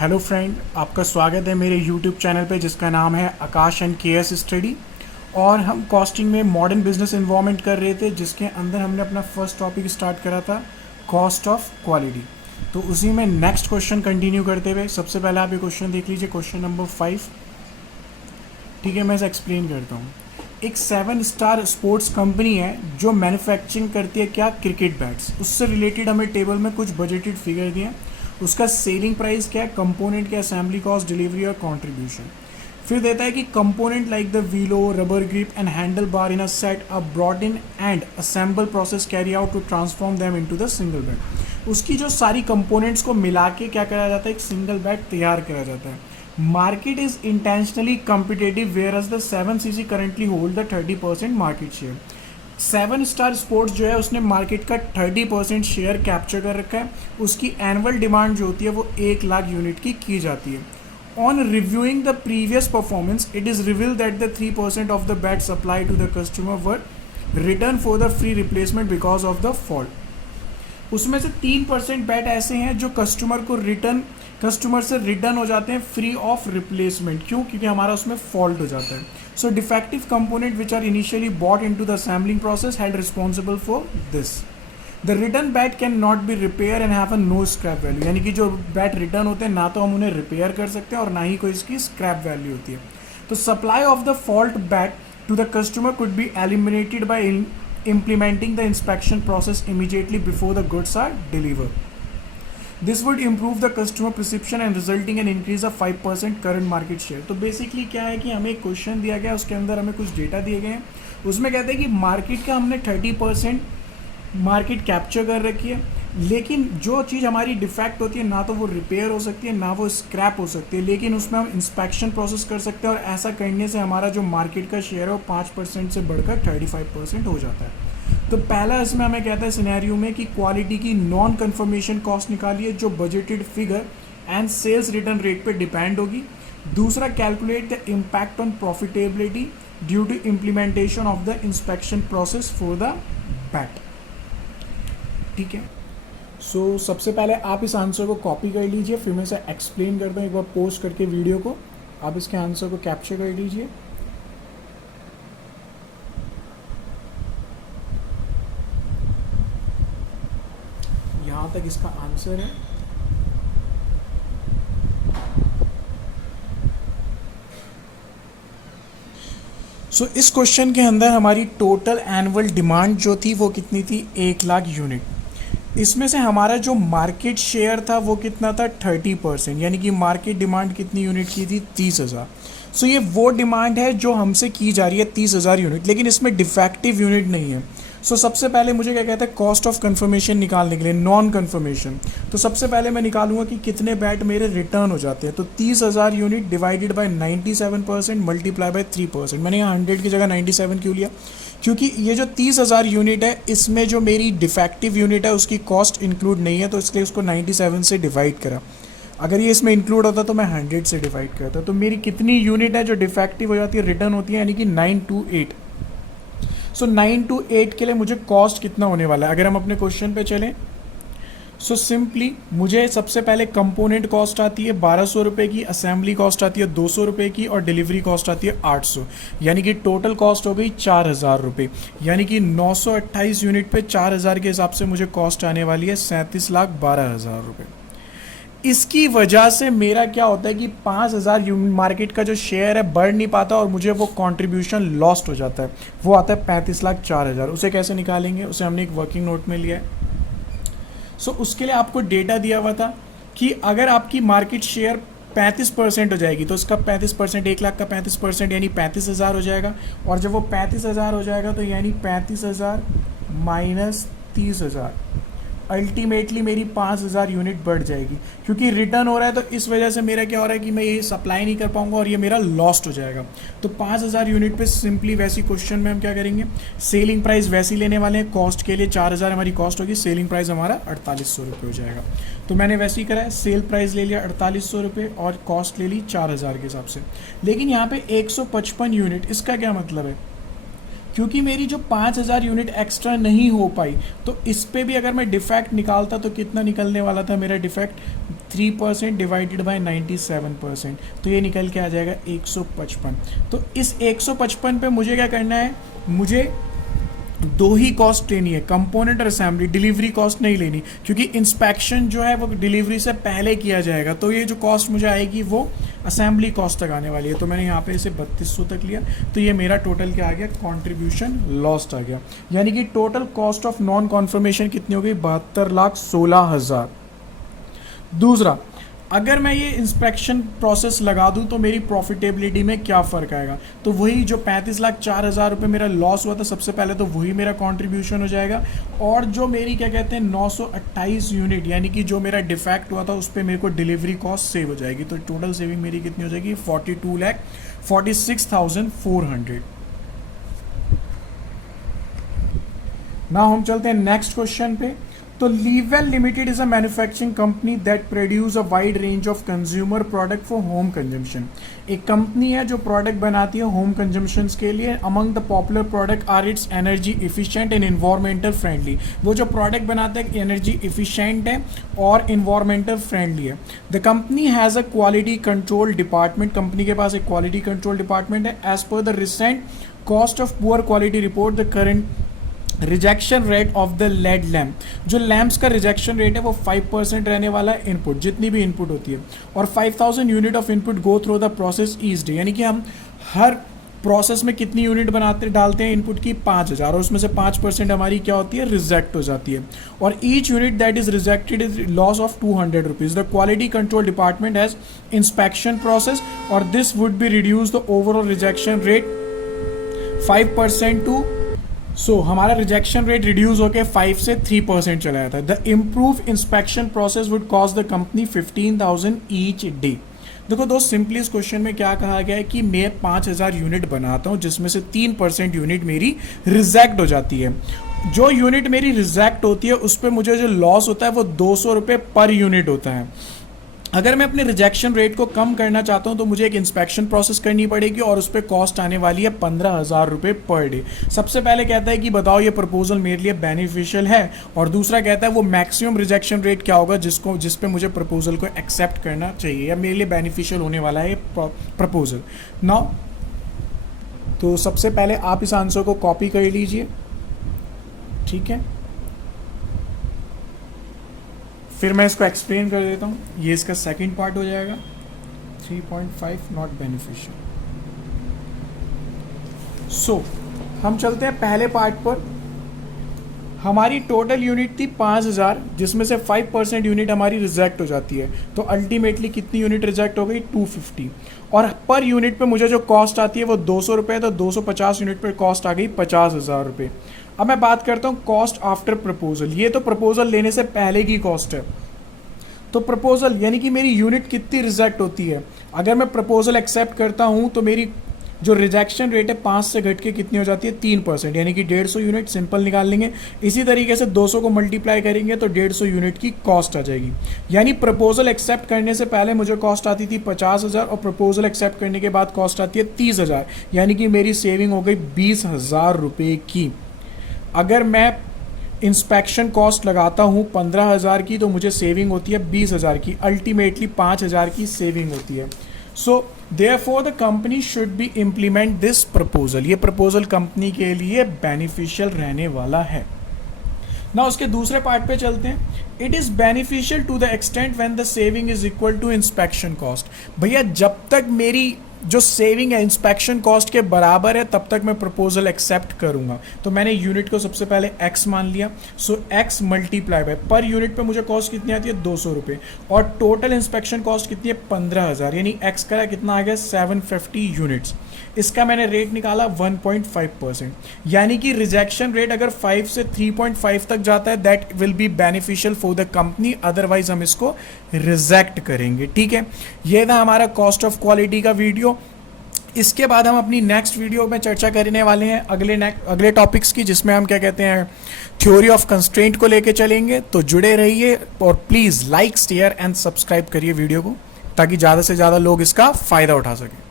Hello friend, आपका स्वागत है मेरे यूट्यूब चैनल पे जिसका नाम है आकाश एंड के एस स्टडी। और हम कॉस्टिंग में मॉडर्न बिजनेस इन्वॉल्वमेंट कर रहे थे, जिसके अंदर हमने अपना फर्स्ट टॉपिक स्टार्ट करा था कॉस्ट ऑफ क्वालिटी। तो उसी में नेक्स्ट क्वेश्चन कंटिन्यू करते हुए सबसे पहले आप ये क्वेश्चन देख लीजिए, क्वेश्चन नंबर 5। ठीक है, मैं इसे एक्सप्लेन करता हूँ। एक 7 स्टार स्पोर्ट्स कंपनी है जो मैन्युफैक्चरिंग करती है क्या, क्रिकेट बैट्स। उससे रिलेटेड हमें टेबल में कुछ बजटेड फिगर दिए हैं। उसका सेलिंग प्राइस क्या है, कंपोनेंट क्या, असेंबली कॉस्ट, डिलीवरी और कंट्रीब्यूशन। फिर देता है कि component like the wheels, rubber grip and handle bar in a set are brought in and assemble process carry out to transform them into the single bat. उसकी जो सारी components को मिला के क्या करा जाता है, एक सिंगल बैट तैयार करा जाता है। Market is intentionally competitive where as the 7cc currently hold the 30% market share. 7 star sports जो है उसने मार्केट का 30% शेयर कैप्चर कर रखा है। उसकी एनुअल डिमांड जो होती है वो 1 लाख यूनिट की जाती है। On reviewing the previous performance it is reveal that the 3% of the bat supply to the customer were return for the free replacement because of the fault. उसमें से 3% बैट ऐसे हैं जो कस्टमर से रिटर्न हो जाते हैं फ्री ऑफ रिप्लेसमेंट। क्यों? क्योंकि हमारा उसमें फॉल्ट हो जाता है। So defective component which are initially bought into the assembling process had responsible for this. The return bat can not be repair and have a no scrap value. यानी कि जो बैट रिटर्न होते हैं ना तो हम उन्हें रिपेयर कर सकते हैं और ना ही कोई इसकी स्क्रैप वैल्यू होती है। तो supply of the fault bat to the customer could be eliminated by implementing the inspection process immediately before the goods are delivered. This would improve the customer perception and resulting in increase of 5% current market share. तो basically क्या है कि हमें एक question दिया गया, उसके अंदर हमें कुछ डेटा दिए गए हैं। उसमें कहते हैं कि मार्केट का हमने 30% मार्केट कैप्चर कर रखी है, लेकिन जो चीज़ हमारी डिफेक्ट होती है ना तो वो रिपेयर हो सकती है ना वो स्क्रैप हो सकती है, लेकिन उसमें हम इंस्पेक्शन प्रोसेस कर सकते हैं और ऐसा करने से हमारा जो मार्केट का शेयर है वो 5% से बढ़कर 35% हो जाता है। तो पहला इसमें हमें कहता है सिनेरियो में कि क्वालिटी की नॉन कन्फर्मेशन कॉस्ट निकालिए जो budgeted figure and sales return rate पे डिपेंड होगी। दूसरा, calculate the impact on profitability due to implementation of the inspection process for the bat. ठीक है, सो सबसे पहले आप इस आंसर को कॉपी कर लीजिए, फिर मैं इसे एक्सप्लेन करता हूँ एक बार पोस्ट करके वीडियो को। आप इसके आंसर को कैप्चर कर लीजिए। यहाँ तक इसका आंसर है। सो इस क्वेश्चन के अंदर हमारी टोटल एनुअल डिमांड जो थी वो कितनी थी, 1 लाख यूनिट। इसमें से हमारा जो मार्केट शेयर था वो कितना था, 30%। यानी कि मार्केट डिमांड कितनी यूनिट की थी, 30,000। सो ये वो डिमांड है जो हमसे की जा रही है 30,000 यूनिट, लेकिन इसमें डिफेक्टिव यूनिट नहीं है। सो सबसे पहले मुझे क्या कहता है, कॉस्ट ऑफ कन्फर्मेशन निकालने के लिए, नॉन कन्फर्मेशन। तो सबसे पहले मैं निकालूंगा कि कितने बैट मेरे रिटर्न हो जाते हैं। तो 30,000 unit divided by 97% multiply by 3%। मैंने यहाँ 100 की जगह 97 क्यों लिया, क्योंकि ये जो 30,000 यूनिट है इसमें जो मेरी डिफेक्टिव यूनिट है उसकी कॉस्ट इंक्लूड नहीं है, तो इसलिए उसको 97 से डिवाइड करा। अगर ये इसमें इंक्लूड होता तो मैं 100 से डिवाइड करता। तो मेरी कितनी यूनिट है जो डिफेक्टिव हो जाती है, रिटर्न होती है, यानी कि 928। सो 928 के लिए मुझे कॉस्ट कितना होने वाला है, अगर हम अपने क्वेश्चन पे चलें। सो सिंपली मुझे सबसे पहले कंपोनेंट कॉस्ट आती है 1200 रुपये की, असेंबली कॉस्ट आती है 200 रुपये की और डिलीवरी कॉस्ट आती है 800। यानी कि टोटल कॉस्ट हो गई 4,000 रुपये। यानी कि 928 यूनिट पे 4,000 के हिसाब से मुझे कॉस्ट आने वाली है 37,12,000 रुपये। इसकी वजह से मेरा क्या होता है कि 5,000 मार्केट का जो शेयर है बढ़ नहीं पाता और मुझे वो कंट्रीब्यूशन लॉस्ट हो जाता है, वो आता है 35,04,000। उसे कैसे निकालेंगे, उसे हमने एक वर्किंग नोट में लिया है। सो उसके लिए आपको डेटा दिया हुआ था कि अगर आपकी मार्केट शेयर 35% हो जाएगी तो इसका 35%, 1 लाख का 35% यानी 35,000 हो जाएगा। और जब वो 35,000 हो जाएगा तो यानी 35,000 माइनस 30,000, अल्टीमेटली मेरी 5,000 यूनिट बढ़ जाएगी। क्योंकि रिटर्न हो रहा है तो इस वजह से मेरा क्या हो रहा है कि मैं ये सप्लाई नहीं कर पाऊंगा और ये मेरा लॉस्ट हो जाएगा। तो 5,000 यूनिट पे सिंपली वैसी क्वेश्चन में हम क्या करेंगे, सेलिंग प्राइस वैसी लेने वाले हैं। कॉस्ट के लिए 4,000 हमारी कॉस्ट होगी, सेलिंग प्राइस हमारा 4,800 रुपये हो जाएगा। तो मैंने वैसे ही करा है, सेल प्राइस ले लिया 4,800 रुपये और कॉस्ट ले ली 4,000 के हिसाब से। लेकिन यहाँ पे 155 यूनिट, इसका क्या मतलब है, क्योंकि मेरी जो 5,000 यूनिट एक्स्ट्रा नहीं हो पाई तो इस पे भी अगर मैं डिफेक्ट निकालता तो कितना निकलने वाला था मेरा डिफेक्ट, 3% डिवाइडेड बाय 97%, तो ये निकल के आ जाएगा 155। तो इस 155 पे मुझे क्या करना है, मुझे दो ही कॉस्ट लेनी है, कंपोनेंट और असेंबली। डिलीवरी कॉस्ट नहीं लेनी, क्योंकि इंस्पेक्शन जो है वो डिलीवरी से पहले किया जाएगा, तो ये जो कॉस्ट मुझे आएगी वो असेंबली कॉस्ट तक आने वाली है। तो मैंने यहाँ पे इसे 3200 तक लिया, तो ये मेरा टोटल क्या आ गया, कॉन्ट्रीब्यूशन लॉस्ट आ गया। यानी कि total cost of non conformation कितनी हो गई, 72,16,000। दूसरा, अगर मैं ये इंस्पेक्शन प्रोसेस लगा दूं तो मेरी प्रॉफिटेबिलिटी में क्या फ़र्क आएगा, तो वही जो 35,04,000 रुपये मेरा लॉस हुआ था सबसे पहले, तो वही मेरा कंट्रीब्यूशन हो जाएगा। और जो मेरी क्या कहते हैं 928 यूनिट, यानी कि जो मेरा डिफेक्ट हुआ था उस पर मेरे को डिलीवरी कॉस्ट सेव हो जाएगी। तो टोटल सेविंग मेरी कितनी हो जाएगी, 42,46,400। ना हम चलते हैं नेक्स्ट क्वेश्चन पे। तो Leavewell limited is a manufacturing company that produce a wide range of consumer product for home consumption. एक कंपनी है जो प्रोडक्ट बनाती है होम कंजम्पशन के लिए। Among the popular product are its energy efficient and environmental friendly. वो जो product बनाते हैं एनर्जी इफिशिएंट है और इन्वायरमेंटल फ्रेंडली है। The company has a quality control department. Company के पास एक क्वालिटी कंट्रोल डिपार्टमेंट है। As per the recent cost of poor quality report, the current rejection rate of the lead lamp, जो lamps का rejection rate है वो 5% रहने वाला है इनपुट, जितनी भी इनपुट होती है। और 5000 unit of input go through the process each day, यानी कि हम हर प्रोसेस में कितनी यूनिट डालते हैं इनपुट की, 5000, और उसमें से 5% हमारी क्या होती है, रिजेक्ट हो जाती है। और each unit that is rejected is loss of 200 rupees. The quality control department has inspection process और this would be reduce the overall rejection rate 5% to, so हमारा रिजेक्शन रेट रिड्यूस होकर 5 से 3% चला जाता है। The improve inspection process would cost the company 15,000 each day. देखो दोस्त, simply इस क्वेश्चन में क्या कहा गया है कि मैं 5000 यूनिट बनाता हूँ जिसमें से 3% यूनिट मेरी रिजेक्ट हो जाती है। जो यूनिट मेरी रिजेक्ट होती है उस पर मुझे जो लॉस होता है वो 200 रुपये पर यूनिट होता है। अगर मैं अपने रिजेक्शन रेट को कम करना चाहता हूं तो मुझे एक इंस्पेक्शन प्रोसेस करनी पड़ेगी और उस पर कॉस्ट आने वाली है 15,000 रुपये पर डे। सबसे पहले कहता है कि बताओ ये प्रपोजल मेरे लिए बेनिफिशियल है, और दूसरा कहता है वो मैक्सिमम रिजेक्शन रेट क्या होगा जिस पे मुझे प्रपोजल को एक्सेप्ट करना चाहिए या मेरे लिए बेनिफिशियल होने वाला है प्रपोजल। नाउ तो सबसे पहले आप इस आंसर को कॉपी कर लीजिए, ठीक है, फिर मैं इसको एक्सप्लेन कर देता हूँ। ये इसका सेकंड पार्ट हो जाएगा, 3.5 नॉट बेनिफिशियल। सो हम चलते हैं पहले पार्ट पर। हमारी टोटल यूनिट थी 5000, जिसमें से 5% यूनिट हमारी रिजेक्ट हो जाती है, तो अल्टीमेटली कितनी यूनिट रिजेक्ट हो गई, 250। और पर यूनिट पे मुझे जो कॉस्ट आती है वो 200 रुपये, तो 250 यूनिट पर कॉस्ट आ गई 50,000 रुपये। अब मैं बात करता हूँ कॉस्ट आफ्टर प्रपोजल। ये तो प्रपोजल लेने से पहले की कॉस्ट है। तो प्रपोजल यानी कि मेरी यूनिट कितनी रिजेक्ट होती है। अगर मैं प्रपोजल एक्सेप्ट करता हूँ तो मेरी जो रिजेक्शन रेट है 5 से घट के कितनी हो जाती है, 3%, यानी कि 150 यूनिट सिंपल निकाल लेंगे। इसी तरीके से 200 को मल्टीप्लाई करेंगे तो 150 यूनिट की कॉस्ट आ जाएगी। यानी प्रपोजल एक्सेप्ट करने से पहले मुझे कॉस्ट आती थी 50,000 और प्रपोजल एक्सेप्ट करने के बाद कॉस्ट आती है 30,000, यानी कि मेरी सेविंग हो गई 20,000 रुपये की। अगर मैं इंस्पेक्शन कॉस्ट लगाता हूँ 15,000 की तो मुझे सेविंग होती है 20,000 की, अल्टीमेटली 5,000 की सेविंग होती है। So therefore the company should be implement this proposal. ये प्रपोजल कंपनी के लिए बेनिफिशियल रहने वाला है ना। उसके दूसरे पार्ट पे चलते हैं। It is beneficial to the extent when the saving is equal to inspection cost. भैया जब तक मेरी जो सेविंग है इंस्पेक्शन कॉस्ट के बराबर है तब तक मैं प्रपोजल एक्सेप्ट करूंगा। तो मैंने यूनिट को सबसे पहले x मान लिया। सो x multiply by per unit पे मुझे कॉस्ट कितनी आती है, 200 रुपये, और टोटल इंस्पेक्शन कॉस्ट कितनी है, 15,000, यानी x का कितना आ गया, 750 यूनिट्स। इसका मैंने रेट निकाला 1.5%, यानी कि रिजेक्शन रेट अगर 5 से 3.5 तक जाता है that will be beneficial for the company, otherwise हम इसको रिजेक्ट करेंगे। ठीक है, ये था हमारा कॉस्ट ऑफ क्वालिटी का वीडियो। इसके बाद हम अपनी नेक्स्ट वीडियो में चर्चा करने वाले हैं अगले टॉपिक्स की, जिसमें हम क्या कहते हैं थ्योरी ऑफ कंस्ट्रेंट को लेके चलेंगे। तो जुड़े रहिए और please like share and subscribe करिए वीडियो को, ताकि ज़्यादा से ज़्यादा लोग इसका फ़ायदा उठा सकें।